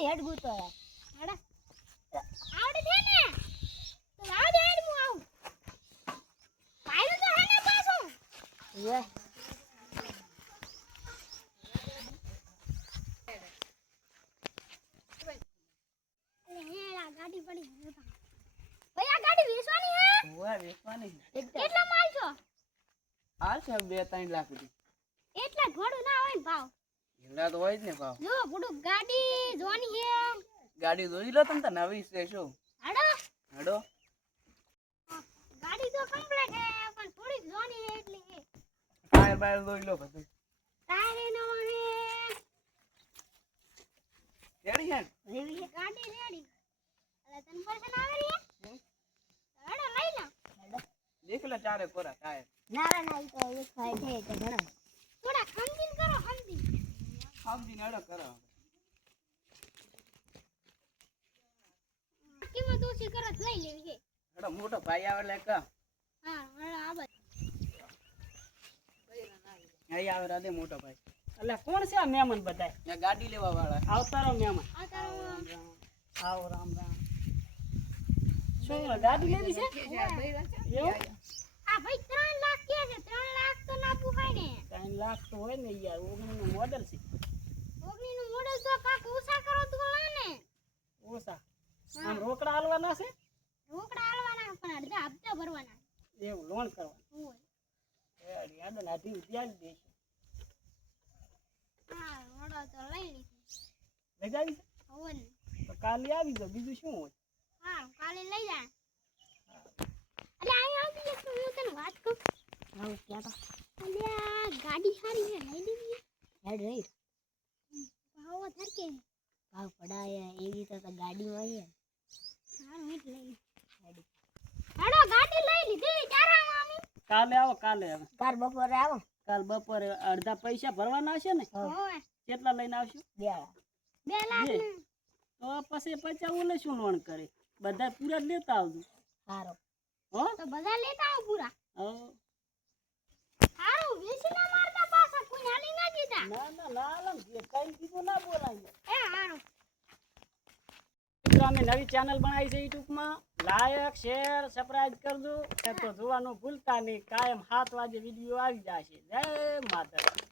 ને હેડ ગુતો હેડા આવડે છે ને તો આવ દે હેડ હું આવું પાયરું તો હે ને પાછો યે હેડા ગાડી પડી ભાઈ આ ગાડી વેચવાની હે ઓય વેચવાની કેટલા માલ છો હાલ છે 2-3 લાખ રૂપિયા એટલા ઘોડું ના હોય ને ભાવ એવડા તો હોય જ ને ભાવ જો ગુડુ ગાડી જોવાની હે ગાડી જોઈ લો તમે તો નવી છે શું હાડો હડો ગાડી તો કમ્પ્લીટ હે પણ થોડીક જોવાની હે એટલે ટાયર બાયર જોઈ લો બધું ટાયર એનો હે રેડી હે રેવી ગાડી રેડી એટલે તને પસંદ આવે રે હેડો લઈ લે દેખ લે ચારે કોરા ટાયર ના ના ઈ તો એક સાઈડ હે તો ઘણા થોડા સમજીને કરો સમજીને હડો કરો કિંમત ઓછી કરો તો લઈ લેવી છે હડો મોટો ભાઈ આવે એટલે કા હા હેડો આબત અહીં આવે રાધે મોટો ભાઈ એટલે કોણ છે આ મહેમાન બધાય આ ગાડી લેવા વાળા આવતારો મહેમાન આ તારો આવો રામ રામ શું ગાડી લેવી છે એવું આ ભાઈ 3 લાખ કે છે 3 લાખ તો ના પૂછાય ને 3 લાખ તો હોય ને યાર 19 નું મોડેલ છે ઓગની નું મોડલ તો કાક ઓછા કરો તો લાને ઓછા આમ રોકડા આલવાના છે રોકડા આલવાના પણ અડધા હપ્તા ભરવાના એવું લોન કરવાનું હોય એ યાદ નાથી ઉત્યાજ દેશે હા મોડલ તો લઈ લીધી લગાવી છે હોન તો કાલે આવી જાવ બીજું શું હોય હા કાલે લઈ જા અરે આય આવી એક તો હું તને વાત કહું આવ ક્યાં તો અલ્યા ગાડી સારી છે લઈ લેવી હેડ રહી ભાવ વધારે કે ભાવ પડાયા એવી તો ગાડીમાં આવી હા મીટ લઈ હેડો ગાડી લઈ લીધી ચારા મામી કાલે આવો કાલે આવે કાલ બપોરે આવો કાલ બપોરે અડધા પૈસા ભરવાના હશે ને હોય કેટલા લઈને આવશું 2 2 લાખ બે. તો પછી 50 ઓલે શું લોન કરે બધા પૂરા લેતા આવજો સારો હો તો બધા લેતા આવો પૂરા હો. હારું વેચી ના મારતા પાછા કોઈ હાલી ના દીધા ના આલમ જે કઈ કીધું ના બોલાય એ હારું મિત્રો અમે નવી ચેનલ બનાવી છે યુટ્યુબમાં લાઈક શેર સબસ્ક્રાઇબ કરજો તો જોવાનું ભૂલતા નહીં કાયમ 7 વાગે વિડીયો આવી જશે જય માતા